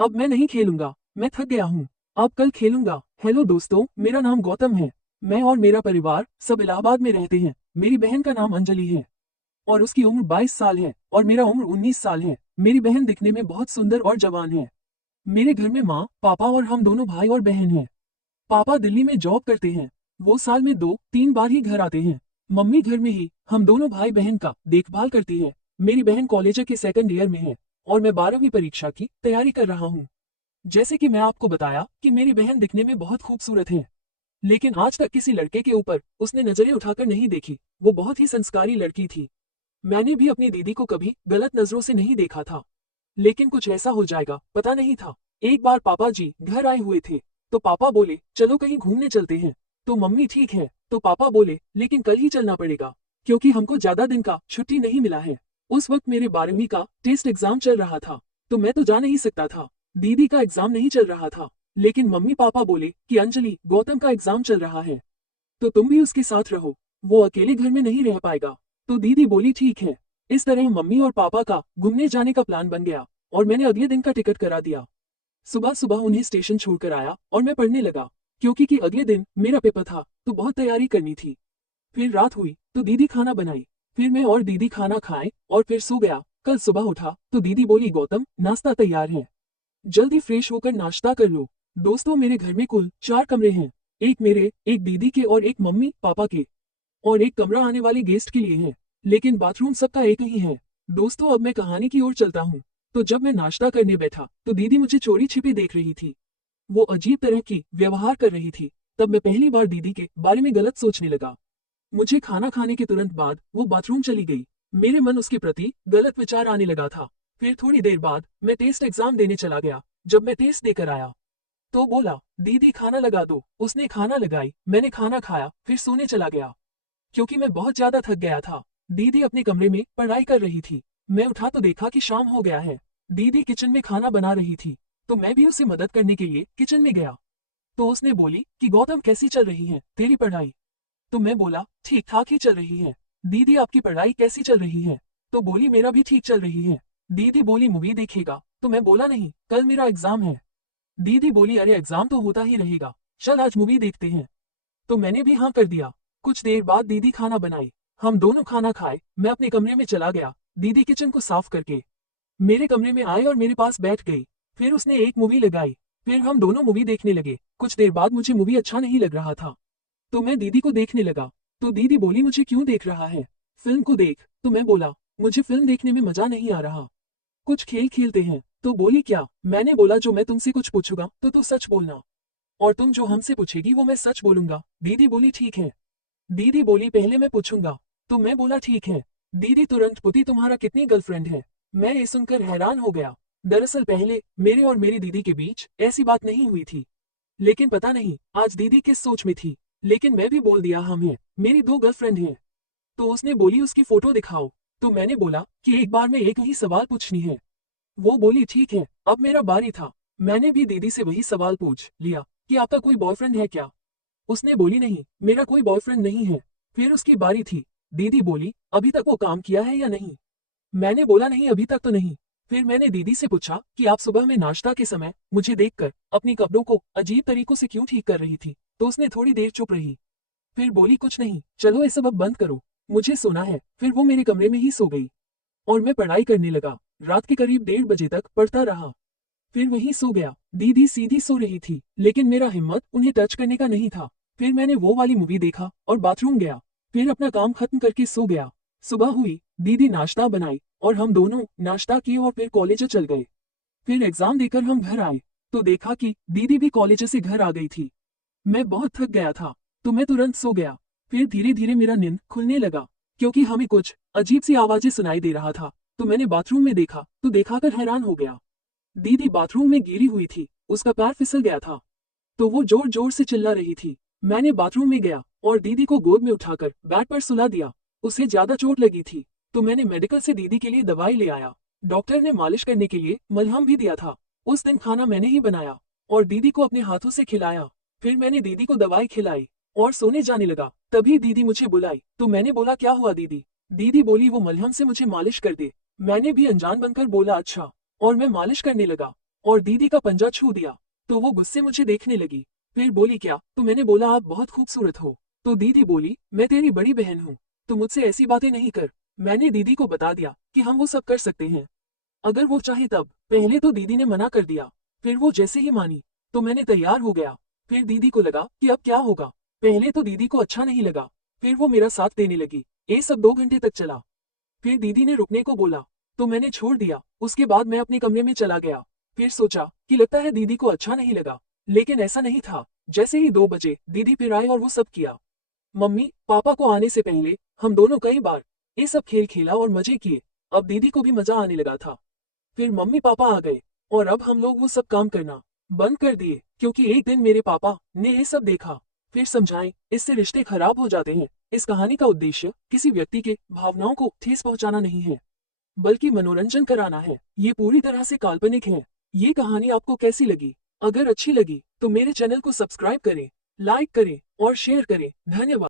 अब मैं नहीं खेलूंगा, मैं थक गया हूँ। अब कल खेलूंगा। हेलो दोस्तों, मेरा नाम गौतम है। मैं और मेरा परिवार सब इलाहाबाद में रहते हैं। मेरी बहन का नाम अंजलि है और उसकी उम्र 22 साल है और मेरा उम्र 19 साल है। मेरी बहन दिखने में बहुत सुंदर और जवान है। मेरे घर में माँ, पापा और हम दोनों भाई और बहन हैं। पापा दिल्ली में जॉब करते हैं। वो साल में 2-3 बार ही घर आते हैं। मम्मी घर में ही हम दोनों भाई बहन का देखभाल करती है। मेरी बहन कॉलेज के सेकंड ईयर में है और मैं 12वीं परीक्षा की तैयारी कर रहा हूँ। जैसे कि मैं आपको बताया कि मेरी बहन दिखने में बहुत खूबसूरत है, लेकिन आज तक किसी लड़के के ऊपर उसने नजरें उठाकर नहीं देखी। वो बहुत ही संस्कारी लड़की थी। मैंने भी अपनी दीदी को कभी गलत नजरों से नहीं देखा था, लेकिन कुछ ऐसा हो जाएगा पता नहीं था। एक बार पापा जी घर आए हुए थे, तो पापा बोले चलो कहीं घूमने चलते हैं। तो मम्मी ठीक है, तो पापा बोले लेकिन कल ही चलना पड़ेगा, क्योंकि हमको ज्यादा दिन का छुट्टी नहीं मिला है। उस वक्त मेरे 12वीं का टेस्ट एग्जाम चल रहा था, तो मैं तो जा नहीं सकता था। दीदी का एग्जाम नहीं चल रहा था, लेकिन मम्मी पापा बोले कि अंजलि, गौतम का एग्जाम चल रहा है, तो तुम भी उसके साथ रहो, वो अकेले घर में नहीं रह पाएगा। तो दीदी बोली ठीक है। इस तरह मम्मी और पापा का घूमने जाने का प्लान बन गया और मैंने अगले दिन का टिकट करा दिया। सुबह सुबह उन्हें स्टेशन छोड़कर आया और मैं पढ़ने लगा, क्योंकि कि अगले दिन मेरा पेपर था तो बहुत तैयारी करनी थी। फिर रात हुई तो दीदी खाना बनाई। फिर मैं और दीदी खाना खाए और फिर सो गया। कल सुबह उठा तो दीदी बोली गौतम, नाश्ता तैयार है, जल्दी फ्रेश होकर नाश्ता कर लो। दोस्तों, मेरे घर में कुल 4 कमरे हैं। एक मेरे, एक दीदी के और एक मम्मी पापा के, और एक कमरा आने वाले गेस्ट के लिए है, लेकिन बाथरूम सबका एक ही है। दोस्तों, अब मैं कहानी की ओर चलता हूँ। तो जब मैं नाश्ता करने बैठा तो दीदी मुझे चोरी छिपे देख रही थी। वो अजीब तरह की व्यवहार कर रही थी। तब मैं पहली बार दीदी के बारे में गलत सोचने लगा। मुझे खाना खाने के तुरंत बाद वो बाथरूम चली गई। मेरे मन उसके प्रति गलत विचार आने लगा था। फिर थोड़ी देर बाद मैं टेस्ट एग्जाम देने चला गया। जब मैं टेस्ट देकर आया तो बोला दीदी खाना लगा दो। उसने खाना लगाई, मैंने खाना खाया, फिर सोने चला गया, क्योंकि मैं बहुत ज्यादा थक गया था। दीदी अपने कमरे में पढ़ाई कर रही थी। मैं उठा तो देखा कि शाम हो गया है। दीदी किचन में खाना बना रही थी, तो मैं भी उसे मदद करने के लिए किचन में गया। तो उसने बोली कि गौतम, कैसी चल रही है तेरी पढ़ाई? तो मैं बोला ठीक ठाक ही चल रही है। दीदी, आपकी पढ़ाई कैसी चल रही है? तो बोली मेरा भी ठीक चल रही है। दीदी बोली मूवी देखेगा? तो मैं बोला नहीं, कल मेरा एग्जाम है। दीदी बोली अरे एग्जाम तो होता ही रहेगा, चल आज मूवी देखते हैं। तो मैंने भी हाँ कर दिया। कुछ देर बाद दीदी खाना बनाई, हम दोनों खाना खाए, मैं अपने कमरे में चला गया। दीदी किचन को साफ करके मेरे कमरे में आई और मेरे पास बैठ गई। फिर उसने एक मूवी लगाई, फिर हम दोनों मूवी देखने लगे। कुछ देर बाद मुझे मूवी अच्छा नहीं लग रहा था, तो मैं दीदी को देखने लगा। तो दीदी बोली मुझे क्यों देख रहा है, फिल्म को देख। तो मैं बोला मुझे फिल्म देखने में मजा नहीं आ रहा, कुछ खेल खेलते हैं। तो बोली क्या? मैंने बोला जो मैं तुमसे कुछ पूछूंगा तो तू सच बोलना, और तुम जो हमसे पूछेगी वो मैं सच बोलूंगा। दीदी बोली ठीक है। दीदी बोली पहले मैं पूछूंगा। तो मैं बोला ठीक है। दीदी तुरंत पूछी तुम्हारा कितनी गर्लफ्रेंड है? मैं ये सुनकर हैरान हो गया। दरअसल पहले मेरे और मेरी दीदी के बीच ऐसी बात नहीं हुई थी, लेकिन पता नहीं आज दीदी किस सोच में थी, लेकिन मैं भी बोल दिया हम हैं, मेरी 2 गर्लफ्रेंड हैं। तो उसने बोली उसकी फोटो दिखाओ। तो मैंने बोला कि एक बार में एक ही सवाल पूछनी है। वो बोली ठीक है। अब मेरा बारी था। मैंने भी दीदी से वही सवाल पूछ लिया कि आपका कोई बॉयफ्रेंड है क्या? उसने बोली नहीं, मेरा कोई बॉयफ्रेंड नहीं है। फिर उसकी बारी थी। दीदी बोली अभी तक वो काम किया है या नहीं? मैंने बोला नहीं, अभी तक तो नहीं। फिर मैंने दीदी से पूछा कि आप सुबह में नाश्ता के समय मुझे देखकर अपनी कपड़ों को अजीब तरीकों से क्यों ठीक कर रही थी? तो उसने थोड़ी देर चुप रही, फिर बोली कुछ नहीं, चलो ये सब अब बंद करो, मुझे सोना है। फिर वो मेरे कमरे में ही सो गई और मैं पढ़ाई करने लगा। रात के करीब 1:30 बजे तक पढ़ता रहा, फिर वहीं सो गया। दीदी सीधी सो रही थी, लेकिन मेरा हिम्मत उन्हें टच करने का नहीं था। फिर मैंने वो वाली मूवी देखा और बाथरूम गया, फिर अपना काम खत्म करके सो गया। सुबह हुई, दीदी नाश्ता बनाई और हम दोनों नाश्ता किए और फिर कॉलेज चल गए। फिर एग्जाम देकर हम घर आए तो देखा कि दीदी भी कॉलेज से घर आ गई थी। मैं बहुत थक गया था, तो मैं तुरंत सो गया। फिर धीरे धीरे मेरा नींद खुलने लगा, क्योंकि हमें कुछ अजीब सी आवाजें सुनाई दे रहा था। तो मैंने बाथरूम में देखा तो देखा कर हैरान हो गया। दीदी बाथरूम में गिरी हुई थी, उसका पैर फिसल गया था, तो वो जोर जोर से चिल्ला रही थी। मैंने बाथरूम में गया और दीदी को गोद में उठाकर बेड पर सुला दिया। उसे ज्यादा चोट लगी थी, तो मैंने मेडिकल से दीदी के लिए दवाई ले आया। डॉक्टर ने मालिश करने के लिए मलहम भी दिया था। उस दिन खाना मैंने ही बनाया और दीदी को अपने हाथों से खिलाया। फिर मैंने दीदी को दवाई खिलाई और सोने जाने लगा। तभी दीदी मुझे बुलाई, तो मैंने बोला क्या हुआ दीदी? दीदी बोली वो मलहम से मुझे मालिश कर दे। मैंने भी अनजान बनकर बोला अच्छा, और मैं मालिश करने लगा। और दीदी का पंजा छू दिया। तो वो गुस्से मुझे देखने लगी। फिर बोली क्या? तो मैंने बोला आप बहुत खूबसूरत हो। तो दीदी बोली मैं तेरी बड़ी बहन हूँ, तो मुझसे ऐसी बातें नहीं कर। मैंने दीदी को बता दिया कि हम वो सब कर सकते हैं अगर वो चाहे तब। पहले तो दीदी ने मना कर दिया, फिर वो जैसे ही मानी तो मैंने तैयार हो गया। फिर दीदी को लगा कि अब क्या होगा। पहले तो दीदी को अच्छा नहीं लगा, फिर वो मेरा साथ देने लगी। ये सब 2 घंटे तक चला। फिर दीदी ने रुकने को बोला तो मैंने छोड़ दिया। उसके बाद मैं अपने कमरे में चला गया। फिर सोचा कि लगता है दीदी को अच्छा नहीं लगा, लेकिन ऐसा नहीं था। जैसे ही 2 बजे दीदी फिर आए और वो सब किया। मम्मी पापा को आने से पहले हम दोनों कई बार ये सब खेल खेला और मजे किए। अब दीदी को भी मजा आने लगा था। फिर मम्मी पापा आ गए और अब हम लोग वो सब काम करना बंद कर दिए, क्योंकि एक दिन मेरे पापा ने ये सब देखा। फिर समझाएं, इससे रिश्ते खराब हो जाते हैं। इस कहानी का उद्देश्य किसी व्यक्ति के भावनाओं को ठेस पहुंचाना नहीं है, बल्कि मनोरंजन कराना है। ये पूरी तरह से काल्पनिक है। ये कहानी आपको कैसी लगी? अगर अच्छी लगी तो मेरे चैनल को सब्सक्राइब करें, लाइक करें और शेयर करें। धन्यवाद।